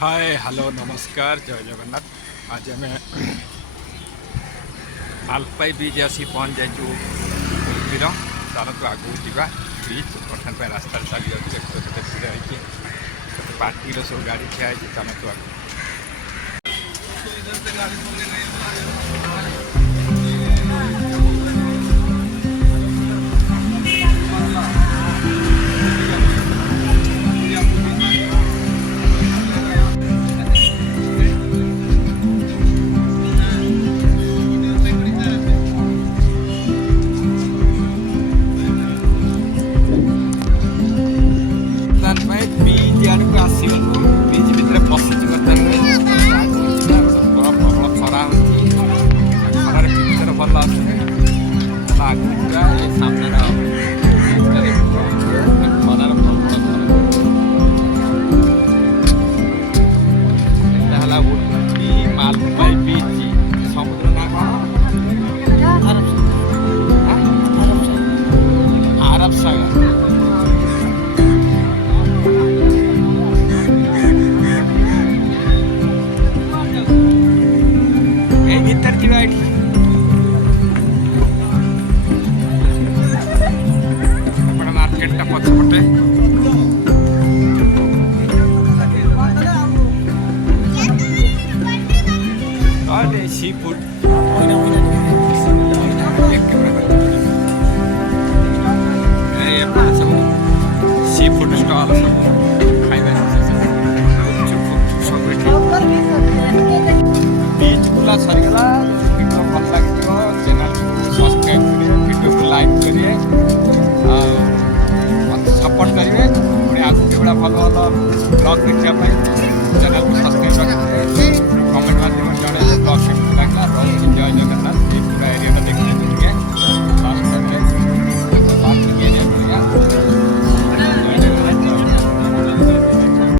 Hi hello नमस्कार जय जगन्नाथ। आज आम आलपाई बीच आसी पहुँच जाइए उल्पीर चालू आगू जा बीच बर्तमान रास्ता चली जाती देखते भिड़ होती पार्टी सब गाड़ी ठिया चालू आगे। बीच आड़क आसगलु बीच भितर पशिच प्रबल खरा खरार पिक्चर भल आसे आगे सामने खरार प्रबल उडुपी मालपाई बीच समुद्र ना कौन आरब सागर। भीतर की bite market पछपटे sea food sea food stall खाଇବା बीच खुला सरीगला।